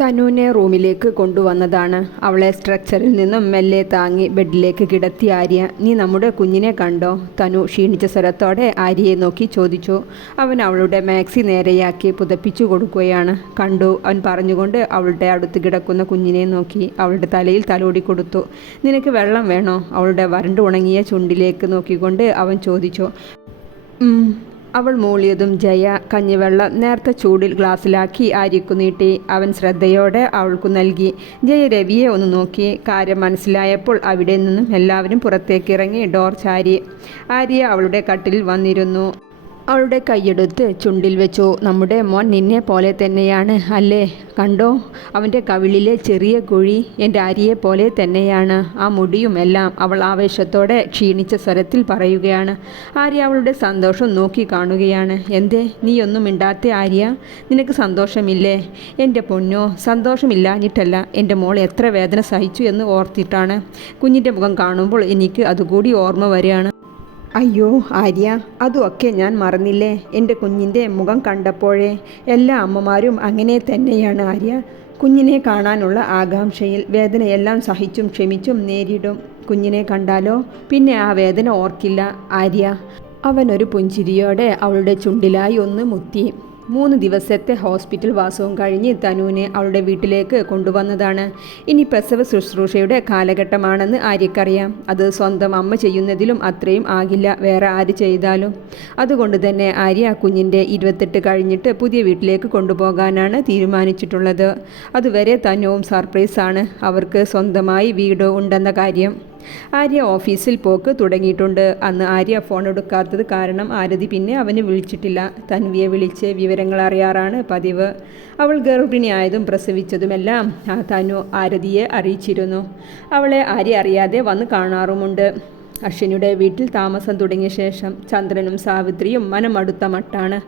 തനുവിനെ റൂമിലേക്ക് കൊണ്ടുവന്നതാണ്. അവളെ സ്ട്രക്ചറിൽ നിന്നും മെല്ലെ താങ്ങി ബെഡിലേക്ക് കിടത്തി ആര്യ. നീ നമ്മുടെ കുഞ്ഞിനെ കണ്ടോ? തനു ക്ഷീണിച്ച സ്വരത്തോടെ ആര്യയെ നോക്കി ചോദിച്ചു. അവൻ അവളുടെ മാക്സി നേരെയാക്കി പുതപ്പിച്ചു കൊടുക്കുകയാണ്. കണ്ടു, അവൻ പറഞ്ഞുകൊണ്ട് അവളുടെ അടുത്ത് കിടക്കുന്ന കുഞ്ഞിനെ നോക്കി അവളുടെ തലയിൽ തലോടി കൊടുത്തു. നിനക്ക് വെള്ളം വേണോ? അവളുടെ വരണ്ടു ഉണങ്ങിയ ചുണ്ടിലേക്ക് നോക്കിക്കൊണ്ട് അവൻ ചോദിച്ചു. അവൾ മൂളിയതും ജയ കഞ്ഞിവെള്ളം നേർത്ത ചൂടിൽ ഗ്ലാസ്സിലാക്കി ആര്യക്കു നീട്ടി. അവൻ ശ്രദ്ധയോടെ അവൾക്കു നൽകി. ജയ രവിയെ ഒന്ന് നോക്കി. കാര്യം മനസ്സിലായപ്പോൾ അവിടെ നിന്നും എല്ലാവരും പുറത്തേക്കിറങ്ങി ഡോർ ചാരി. ആര്യ അവളുടെ കട്ടിലിൽ വന്നിരുന്നു. അവളുടെ കൈയെടുത്ത് ചുണ്ടിൽ വെച്ചു. നമ്മുടെ മോൻ നിന്നെ പോലെ തന്നെയാണ് അല്ലേ? കണ്ടോ, അവൻ്റെ കവിളിലെ ചെറിയ കുഴി എൻ്റെ ആര്യയെ പോലെ തന്നെയാണ്. ആ മുടിയും എല്ലാം. അവൾ ആവേശത്തോടെ ക്ഷീണിച്ച സ്വരത്തിൽ പറയുകയാണ്. ആര്യ അവളുടെ സന്തോഷം നോക്കി കാണുകയാണ്. എന്തേ നീയൊന്നും മിണ്ടാത്ത ആര്യ? നിനക്ക് സന്തോഷമില്ലേ? എൻ്റെ പൊന്നോ, സന്തോഷമില്ലാഞ്ഞിട്ടല്ല, എൻ്റെ മോൾ എത്ര വേദന സഹിച്ചു എന്ന് ഓർത്തിട്ടാണ്. കുഞ്ഞിൻ്റെ മുഖം കാണുമ്പോൾ എനിക്ക് അതുകൂടി ഓർമ്മ വരികയാണ്. അയ്യോ ആര്യ, അതുമൊക്കെ ഞാൻ മറന്നില്ലേ എൻ്റെ കുഞ്ഞിൻ്റെ മുഖം കണ്ടപ്പോഴേ. എല്ലാ അമ്മമാരും അങ്ങനെ തന്നെയാണ് ആര്യ. കുഞ്ഞിനെ കാണാനുള്ള ആകാംക്ഷയിൽ വേദനയെല്ലാം സഹിച്ചും ക്ഷമിച്ചും നേരിടും. കുഞ്ഞിനെ കണ്ടാലോ പിന്നെ ആ വേദന ഓർക്കില്ല ആര്യ. അവനൊരു പുഞ്ചിരിയോടെ അവളുടെ ചുണ്ടിലായി ഒന്ന് മുത്തി. 3 ദിവസത്തെ ഹോസ്പിറ്റൽ വാസവും കഴിഞ്ഞ് തനുവിനെ അവളുടെ വീട്ടിലേക്ക് കൊണ്ടുവന്നതാണ്. ഇനി പ്രസവ ശുശ്രൂഷയുടെ കാലഘട്ടമാണെന്ന് ആര്യക്കറിയാം. അത് സ്വന്തം അമ്മ ചെയ്യുന്നതിലും അത്രയും ആകില്ല വേറെ ആര് ചെയ്താലും. അതുകൊണ്ട് തന്നെ ആര്യ കുഞ്ഞിൻ്റെ 28 കഴിഞ്ഞിട്ട് പുതിയ വീട്ടിലേക്ക് കൊണ്ടുപോകാനാണ് തീരുമാനിച്ചിട്ടുള്ളത്. അതുവരെ തനുവും സർപ്രൈസാണ്. അവർക്ക് സ്വന്തമായി വീട് ഉണ്ടെന്ന കാര്യം. ആര്യ ഓഫീസിൽ പോക്ക് തുടങ്ങിയിട്ടുണ്ട്. അന്ന് ആര്യ ഫോൺ എടുക്കാത്തത് കാരണം ആരതി പിന്നെ അവന് വിളിച്ചിട്ടില്ല. തൻവിയെ വിളിച്ച് വിവരങ്ങൾ അറിയാറാണ് പതിവ്. അവൾ ഗർഭിണിയായതും പ്രസവിച്ചതുമെല്ലാം തനു ആരതിയെ അറിയിച്ചിരുന്നു. അവളെ ആര്യ അറിയാതെ വന്ന് കാണാറുമുണ്ട്. അശ്വിനിയുടെ വീട്ടിൽ താമസം തുടങ്ങിയ ശേഷം ചന്ദ്രനും സാവിത്രിയും മനമടുത്ത മട്ടാണ്.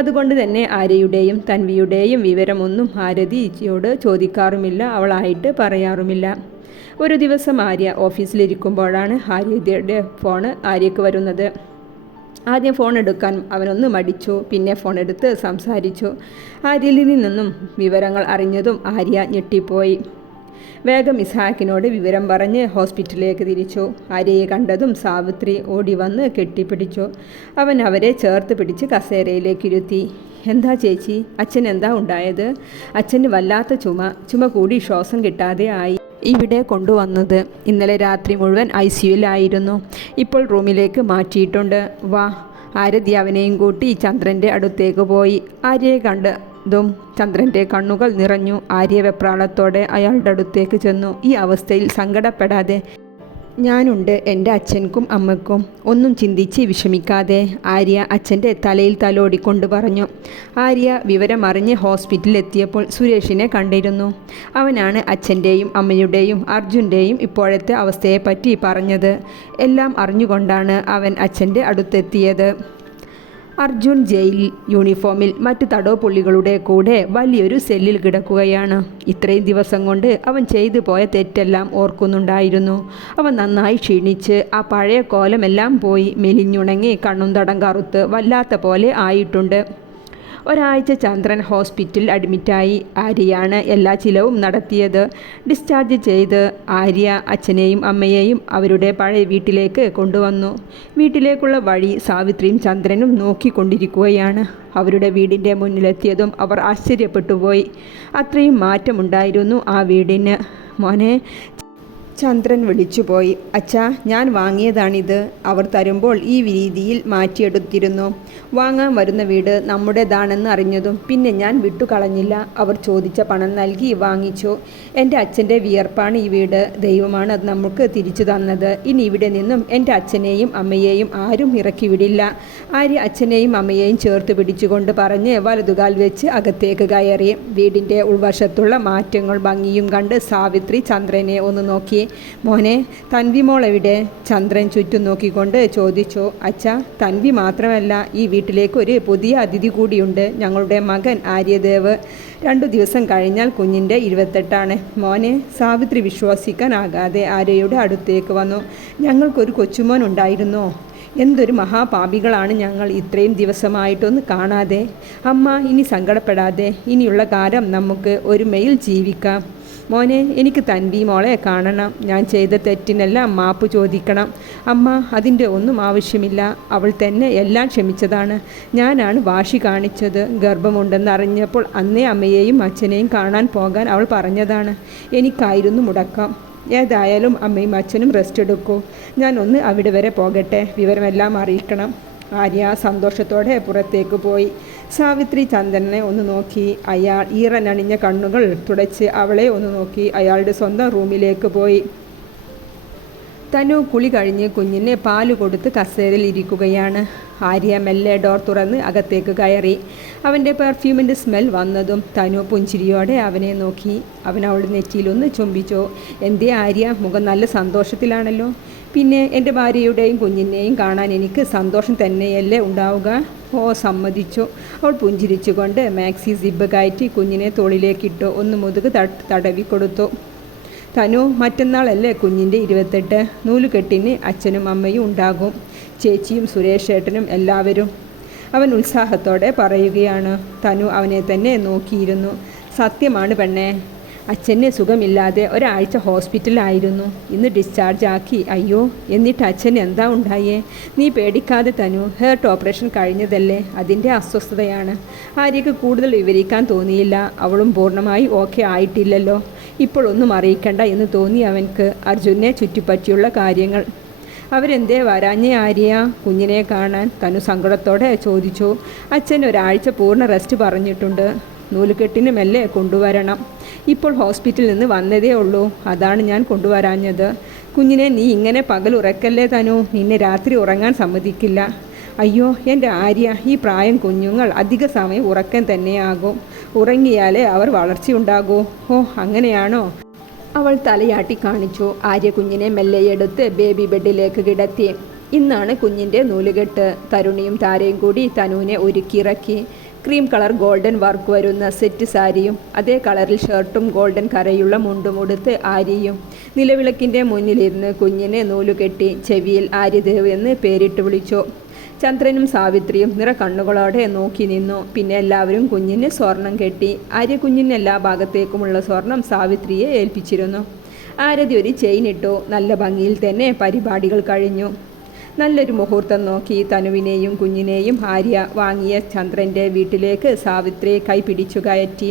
അതുകൊണ്ട് തന്നെ ആര്യയുടെയും തൻവിയുടെയും വിവരമൊന്നും ആരതിയോട് ചോദിക്കാറുമില്ല, അവളായിട്ട് പറയാറുമില്ല. ഒരു ദിവസം ആര്യ ഓഫീസിലിരിക്കുമ്പോഴാണ് ആര്യയുടെ ഫോൺ ആര്യക്ക് വരുന്നത്. ആദ്യം ഫോൺ എടുക്കാൻ അവനൊന്ന് മടിച്ചു. പിന്നെ ഫോൺ എടുത്ത് സംസാരിച്ചു. ആര്യയിൽ നിന്നും വിവരങ്ങൾ അറിഞ്ഞതും ആര്യ ഞെട്ടിപ്പോയി. വേഗം ഇസ്ഹാക്കിനോട് വിവരം പറഞ്ഞ് ഹോസ്പിറ്റലിലേക്ക് തിരിച്ചു. ആര്യയെ കണ്ടതും സാവിത്രി ഓടി വന്ന് കെട്ടിപ്പിടിച്ചു. അവൻ അവരെ ചേർത്ത് പിടിച്ച് കസേരയിലേക്ക് ഇരുത്തി. എന്താ ചേച്ചി, അച്ഛൻ എന്താ ഉണ്ടായത്? അച്ഛന് വല്ലാത്ത ചുമ കൂടി ശ്വാസം കിട്ടാതെ ആയി. ഇവിടെ കൊണ്ടുവന്നത് ഇന്നലെ രാത്രി മുഴുവൻ ICUവിലായിരുന്നു. ഇപ്പോൾ റൂമിലേക്ക് മാറ്റിയിട്ടുണ്ട്. വാ. ആരതി അവനെയും കൂട്ടി ചന്ദ്രൻ്റെ അടുത്തേക്ക് പോയി. ആര്യയെ കണ്ടതും ചന്ദ്രൻ്റെ കണ്ണുകൾ നിറഞ്ഞു. ആര്യ വെപ്രാളത്തോടെ അയാളുടെ അടുത്തേക്ക് ചെന്നു. ഈ അവസ്ഥയിൽ സങ്കടപ്പെടാതെ, ഞാനുണ്ട് എൻ്റെ അച്ഛനും അമ്മയ്ക്കും. ഒന്നും ചിന്തിച്ച് വിഷമിക്കാതെ, ആര്യ അച്ഛൻ്റെ തലയിൽ തലോടിക്കൊണ്ട് പറഞ്ഞു. ആര്യ വിവരമറിഞ്ഞ് ഹോസ്പിറ്റലിലെത്തിയപ്പോൾ സുരേഷിനെ കണ്ടിരുന്നു. അവനാണ് അച്ഛൻ്റെയും അമ്മയുടെയും അർജുൻ്റെയും ഇപ്പോഴത്തെ അവസ്ഥയെപ്പറ്റി പറഞ്ഞത്. എല്ലാം അറിഞ്ഞുകൊണ്ടാണ് അവൻ അച്ഛൻ്റെ അടുത്തെത്തിയത്. അർജുൻ ജയിൽ യൂണിഫോമിൽ മറ്റ് തടവുപുള്ളികളുടെ കൂടെ വലിയൊരു സെല്ലിൽ കിടക്കുകയാണ്. ഇത്രയും ദിവസം കൊണ്ട് അവൻ ചെയ്തു പോയ തെറ്റെല്ലാം ഓർക്കുന്നുണ്ടായിരുന്നു. അവൻ നന്നായി ക്ഷീണിച്ച് ആ പഴയ കോലമെല്ലാം പോയി മെലിഞ്ഞുണങ്ങി കണ്ണും തടം കറുത്ത് വല്ലാത്ത പോലെ ആയിട്ടുണ്ട്. ഒരാഴ്ച ചന്ദ്രൻ ഹോസ്പിറ്റലിൽ അഡ്മിറ്റായി. ആര്യയാണ് എല്ലാ ചിലവും നടത്തിയത്. ഡിസ്ചാർജ് ചെയ്ത് ആര്യ അച്ഛനെയും അമ്മയെയും അവരുടെ പഴയ വീട്ടിലേക്ക് കൊണ്ടുവന്നു. വീട്ടിലേക്കുള്ള വഴി സാവിത്രിയും ചന്ദ്രനും നോക്കിക്കൊണ്ടിരിക്കുകയാണ്. അവരുടെ വീടിൻ്റെ മുന്നിലെത്തിയതും അവർ ആശ്ചര്യപ്പെട്ടുപോയി. അത്രയും മാറ്റമുണ്ടായിരുന്നു ആ വീടിന്. മോനെ, ചന്ദ്രൻ വിളിച്ചുപോയി. അച്ഛാ, ഞാൻ വാങ്ങിയതാണിത്. അവർ തരുമ്പോൾ ഈ രീതിയിൽ മാറ്റിയെടുത്തിരുന്നു. വാങ്ങാൻ വരുന്ന വീട് നമ്മുടേതാണെന്ന് അറിഞ്ഞതും പിന്നെ ഞാൻ വിട്ടുകളഞ്ഞില്ല. അവർ ചോദിച്ച പണം നൽകി വാങ്ങിച്ചു. എൻ്റെ അച്ഛൻ്റെ വിയർപ്പാണ് ഈ വീട്. ദൈവമാണ് അത് നമുക്ക് തിരിച്ചു തന്നത്. ഇനി ഇവിടെ നിന്നും എൻ്റെ അച്ഛനെയും അമ്മയെയും ആരും ഇറക്കി വിടില്ല. ആര്യ അച്ഛനെയും അമ്മയെയും ചേർത്ത് പിടിച്ചുകൊണ്ട് പറഞ്ഞ് വലതുകാൽ വെച്ച് അകത്തേക്ക് കയറി. വീടിൻ്റെ ഉൾവശത്തുള്ള മാറ്റങ്ങൾ ഭംഗിയും കണ്ട് സാവിത്രി ചന്ദ്രനെ ഒന്ന് നോക്കി. മോനെ, തൻവി മോൾ എവിടെ? ചന്ദ്രൻ ചുറ്റും നോക്കിക്കൊണ്ട് ചോദിച്ചു. അച്ഛാ, തൻവി മാത്രമല്ല, ഈ വീട്ടിലേക്ക് ഒരു പുതിയ അതിഥി കൂടിയുണ്ട്. ഞങ്ങളുടെ മകൻ ആര്യദേവ്. 2 ദിവസം കഴിഞ്ഞാൽ കുഞ്ഞിൻ്റെ 28 മോനെ. സാവിത്രി വിശ്വസിക്കാനാകാതെ ആര്യയുടെ അടുത്തേക്ക് വന്നു. ഞങ്ങൾക്കൊരു കൊച്ചുമോൻ ഉണ്ടായിരുന്നോ? എന്തൊരു മഹാപാപികളാണ് ഞങ്ങൾ, ഇത്രയും ദിവസമായിട്ടൊന്ന് കാണാതെ. അമ്മ ഇനി സങ്കടപ്പെടാതെ, ഇനിയുള്ള കാലം നമുക്ക് ഒരുമയിൽ ജീവിക്കാം. മോനെ, എനിക്ക് തൻവി മോളെ കാണണം. ഞാൻ ചെയ്ത തെറ്റിനെല്ലാം മാപ്പ് ചോദിക്കണം. അമ്മ, അതിൻ്റെ ഒന്നും ആവശ്യമില്ല. അവൾ തന്നെ എല്ലാം ക്ഷമിച്ചതാണ്. ഞാനാണ് വാശി കാണിച്ചത്. ഗർഭമുണ്ടെന്നറിഞ്ഞപ്പോൾ അന്നേ അമ്മയെയും അച്ഛനെയും കാണാൻ പോകാൻ അവൾ പറഞ്ഞതാണ്. എനിക്കായിരുന്നു മുടക്കം. ഏതായാലും അമ്മയും അച്ഛനും റെസ്റ്റ് എടുക്കൂ. ഞാൻ ഒന്ന് അവിടെ വരെ പോകട്ടെ, വിവരമെല്ലാം അറിയിക്കണം. ആര്യ സന്തോഷത്തോടെ പുറത്തേക്ക് പോയി. സാവിത്രി ചന്ദ്രനെ ഒന്ന് നോക്കി. അയാൾ ഈറനണിഞ്ഞ കണ്ണുകൾ തുടച്ച് അവളെ ഒന്ന് നോക്കി അയാളുടെ സ്വന്തം റൂമിലേക്ക് പോയി. തനു കുളി കഴിഞ്ഞ് കുഞ്ഞിനെ പാല് കൊടുത്ത് കസേരയിൽ ഇരിക്കുകയാണ്. ആര്യ മെല്ലെ ഡോർ തുറന്ന് അകത്തേക്ക് കയറി. അവൻ്റെ പെർഫ്യൂമിൻ്റെ സ്മെൽ വന്നതും തനു പുഞ്ചിരിയോടെ അവനെ നോക്കി. അവൻ അവളുടെ നെറ്റിയിലൊന്ന് ചുംബിച്ചു. എന്തേ ആര്യ, മുഖം നല്ല സന്തോഷത്തിലാണല്ലോ. പിന്നെ എൻ്റെ ഭാര്യയുടെയും കുഞ്ഞിനെയും കാണാൻ എനിക്ക് സന്തോഷം തന്നെയല്ലേ ഉണ്ടാവുക? ഓ, സമ്മതിച്ചു. അവൾ പുഞ്ചിരിച്ചുകൊണ്ട് മാക്സി സിബ് കയറ്റി കുഞ്ഞിനെ തോളിലേക്കിട്ടു. ഒന്ന് മുതുക് തടവി കൊടുത്തു. തനു, മറ്റന്നാളല്ലേ കുഞ്ഞിൻ്റെ 28. നൂലുകെട്ടിന് അച്ഛനും അമ്മയും ഉണ്ടാകും, ചേച്ചിയും സുരേഷ് ഏട്ടനും എല്ലാവരും. അവൻ ഉത്സാഹത്തോടെ പറയുകയാണ്. തനു അവനെ തന്നെ നോക്കിയിരുന്നു. സത്യമാണ് പെണ്ണേ, അച്ഛന് സുഖമില്ലാതെ ഒരാഴ്ച ഹോസ്പിറ്റലായിരുന്നു. ഇന്ന് ഡിസ്ചാർജ് ആക്കി. അയ്യോ, എന്നിട്ട് അച്ഛന് എന്താ ഉണ്ടായേ? നീ പേടിക്കാതെ തനു, ഹേർട്ട് ഓപ്പറേഷൻ കഴിഞ്ഞതല്ലേ, അതിൻ്റെ അസ്വസ്ഥതയാണ്. ആര്യക്ക് കൂടുതൽ വിവരിക്കാൻ തോന്നിയില്ല. അവളും പൂർണ്ണമായി ഓക്കെ ആയിട്ടില്ലല്ലോ. ഇപ്പോൾ ഒന്നും അറിയിക്കണ്ട എന്ന് തോന്നി അവൻക്ക് അർജുനെ ചുറ്റിപ്പറ്റിയുള്ള കാര്യങ്ങൾ. അവരെന്തേ വരാഞ്ഞേ ആര്യ കുഞ്ഞിനെ കാണാൻ? തനു സങ്കടത്തോടെ ചോദിച്ചു. അച്ഛൻ ഒരാഴ്ച പൂർണ്ണ റെസ്റ്റ് പറഞ്ഞിട്ടുണ്ട്. നൂലുകെട്ടിന് മെല്ലെ കൊണ്ടുവരണം. ഇപ്പോൾ ഹോസ്പിറ്റലിൽ നിന്ന് വന്നതേ ഉള്ളൂ, അതാണ് ഞാൻ കൊണ്ടുവരാഞ്ഞത്. കുഞ്ഞിനെ നീ ഇങ്ങനെ പകൽ ഉറക്കല്ലേ തനു, നിന്നെ രാത്രി ഉറങ്ങാൻ സമ്മതിക്കില്ല. അയ്യോ എൻ്റെ ആര്യ, ഈ പ്രായം കുഞ്ഞുങ്ങൾ അധിക സമയം ഉറക്കം തന്നെയാകും. ഉറങ്ങിയാലേ അവർ വളർച്ചയുണ്ടാകൂ. ഓ, അങ്ങനെയാണോ? അവൾ തലയാട്ടി കാണിച്ചു. ആര്യ കുഞ്ഞിനെ മെല്ലെയെടുത്ത് ബേബി ബെഡിലേക്ക് കിടത്തി. ഇന്നാണ് കുഞ്ഞിൻ്റെ നൂലുകെട്ട്. തരുണിയും താരയും കൂടി തനുവിനെ ഒരുക്കിയിറക്കി. ക്രീം കളർ ഗോൾഡൻ വർക്ക് വരുന്ന സെറ്റ് സാരിയും അതേ കളറിൽ ഷർട്ടും ഗോൾഡൻ കരയുള്ള മുണ്ടും ഉടുത്ത് ആര്യയും നിലവിളക്കിൻ്റെ മുന്നിലിരുന്ന് കുഞ്ഞിനെ നൂലുകെട്ടി. ചെവിയിൽ ആര്യദേവ് എന്ന് പേരിട്ട് വിളിച്ചു. ചന്ദ്രനും സാവിത്രിയും നിറകണ്ണുകളോടെ നോക്കി നിന്നു. പിന്നെ എല്ലാവരും കുഞ്ഞിന് സ്വർണം കെട്ടി. ആര്യ കുഞ്ഞിന് എല്ലാ ഭാഗത്തേക്കുമുള്ള സ്വർണം സാവിത്രിയെ ഏൽപ്പിച്ചിരുന്നു. ആരതി ഒരു ചെയിൻ ഇട്ടു. നല്ല ഭംഗിയിൽ തന്നെ പരിപാടികൾ കഴിഞ്ഞു. നല്ലൊരു മുഹൂർത്തം നോക്കി തനുവിനെയും കുഞ്ഞിനെയും ആര്യ വാങ്ങിയ ചന്ദ്രൻ്റെ വീട്ടിലേക്ക് സാവിത്രിയെ കൈപിടിച്ചു കയറ്റി.